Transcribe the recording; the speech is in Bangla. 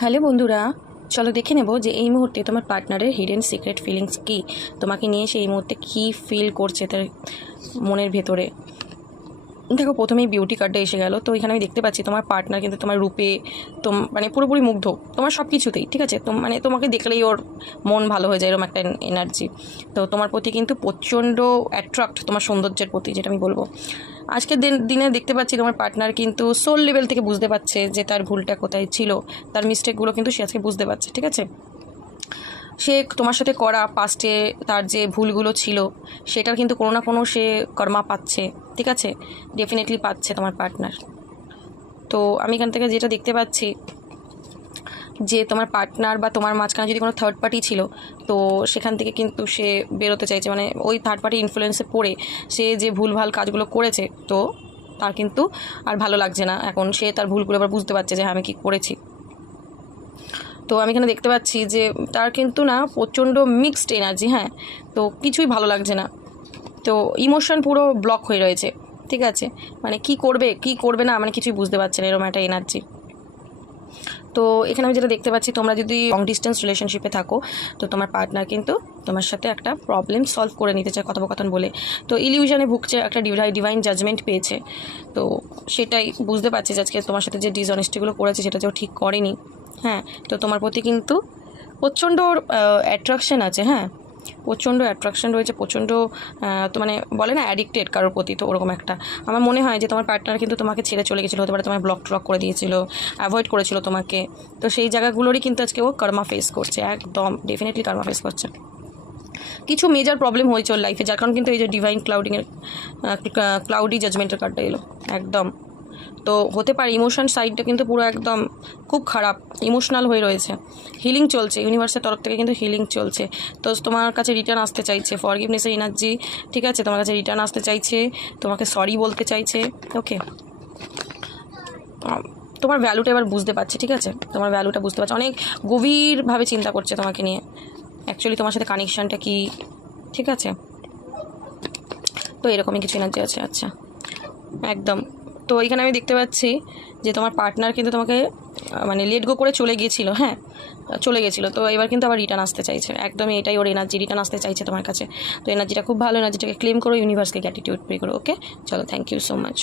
হ্যালো বন্ধুরা, চলো দেখে নেব যে এই মুহূর্তে তোমার পার্টনারের হিডেন সিক্রেট ফিলিংস কী। তোমাকে নিয়ে সে এই মুহূর্তে কী ফিল করছে তার মনের ভেতরে। দেখো, প্রথমেই বিউটি কার্ডটা এসে গেল। তো এখানে আমি দেখতে পাচ্ছি তোমার পার্টনার কিন্তু তোমার রূপে মানে পুরোপুরি মুগ্ধ, তোমার সব কিছুতেই। ঠিক আছে, মানে তোমাকে দেখলেই ওর মন ভালো হয়ে যায়, এরকম একটা এনার্জি। তো তোমার প্রতি কিন্তু প্রচণ্ড অ্যাট্রাক্ট তোমার সৌন্দর্যের প্রতি, যেটা আমি বলবো। আজকের দিনে দেখতে পাচ্ছি তোমার পার্টনার কিন্তু সোল লেভেল থেকে বুঝতে পারছে যে তার ভুলটা কোথায় ছিল, তার মিস্টেকগুলো কিন্তু সে আজকে বুঝতে পারছে। ঠিক আছে, সে তোমার সাথে করা পাস্টে তার যে ভুলগুলো ছিল সেটার কিন্তু কোনো না কোনো সে কর্মা পাচ্ছে। ঠিক আছে, ডেফিনেটলি পাচ্ছে তোমার পার্টনার। তো আমি এখান থেকে যেটা দেখতে পাচ্ছি যে তোমার পার্টনার বা তোমার মাঝখানে যদি কোনো থার্ড পার্টি ছিল, তো সেখান থেকে কিন্তু সে বেরোতে চাইছে। মানে ওই থার্ড পার্টি ইনফ্লুয়েন্সে পড়ে সে যে ভুলভাল কাজগুলো করেছে, তো তার কিন্তু আর ভালো লাগছে না। এখন সে তার ভুলগুলো আবার বুঝতে পারছে যে হ্যাঁ, আমি কী করেছি। তো আমি এখানে দেখতে পাচ্ছি যে তার কিন্তু না প্রচণ্ড মিক্সড এনার্জি। হ্যাঁ, তো কিছুই ভালো লাগছে না, তো ইমোশন পুরো ব্লক হয়ে রয়েছে। ঠিক আছে, মানে কি করবে না, মানে কিছুই বুঝতে পারছে না, এরকম একটা এনার্জি। তো এখানে আমি যেটা দেখতে পাচ্ছি, তোমরা যদি লং ডিস্টেন্স রিলেশনশিপে থাকো, তো তোমার পার্টনার কিন্তু তোমার সাথে একটা প্রবলেম সলভ করে নিতে চায় কথোপকথন বলে। তো ইলিউশনে ভুগছে, একটা ডিভাইন জাজমেন্ট পেয়েছে। তো সেটাই বুঝতে পারছে যে আজকে তোমার সাথে যে ডিসঅনেস্টিগুলো করেছে সেটা যে ও ঠিক করেনি। হ্যাঁ, তো তোমার প্রতি কিন্তু প্রচণ্ড অ্যাট্রাকশন আছে। হ্যাঁ, প্রচণ্ড অ্যাট্রাকশন রয়েছে, প্রচণ্ড তো মানে বলে না অ্যাডিক্টেড কারোর প্রতি, তো ওরকম একটা আমার মনে হয় যে তোমার পার্টনার কিন্তু তোমাকে ছেড়ে চলে গেছিলো, হতে পারে তোমার ব্লক করে দিয়েছিল, অ্যাভয়েড করেছিল তোমাকে। তো সেই জায়গাগুলোরই কিন্তু আজকে ও কর্মা ফেস করছে, একদম ডেফিনেটলি কর্মা ফেস করছে। কিছু মেজর প্রবলেম হয়েছে ওর লাইফে, যার কারণ কিন্তু এই যে ডিভাইন ক্লাউডি জাজমেন্টের কার্ডটা এলো একদম। তো হতে পারে ইমোশন সাইডটা কিন্তু পুরো একদম খুব খারাপ, ইমোশনাল হয়ে রয়েছে। হিলিং চলছে, ইউনিভার্সের তরফ থেকে কিন্তু হিলিং চলছে। তো তোমার কাছে রিটার্ন আসতে চাইছে, ফরগিভনেসের এনার্জি। ঠিক আছে, তোমার কাছে রিটার্ন আসতে চাইছে, তোমাকে সরি বলতে চাইছে। ওকে, তোমার ভ্যালুটা এবার বুঝতে পারছে। ঠিক আছে, তোমার ভ্যালুটা বুঝতে পারছে, অনেক গভীরভাবে চিন্তা করছে তোমাকে নিয়ে, অ্যাকচুয়ালি তোমার সাথে কানেকশানটা কী। ঠিক আছে, তো এরকমই কিছু এনার্জি আছে। আচ্ছা, একদম। তো এখানে আমি দেখতে পাচ্ছি যে তোমার পার্টনার কিন্তু তোমাকে মানে লেট গো করে চলে গিয়েছিল। হ্যাঁ, চলে গেছিলো, তো এবার কিন্তু আবার রিটার্ন আসতে চাইছে। একদমই এটাই ওর এনার্জি, রিটার্ন আসতে চাইছে তোমার কাছে। তো এনার্জিটা খুব ভালো, এনার্জিটাকে ক্লেম করো, ইউনিভার্সকে গ্র্যাটিটিউড পে করো। ওকে, চলো, থ্যাংক ইউ সো মাচ।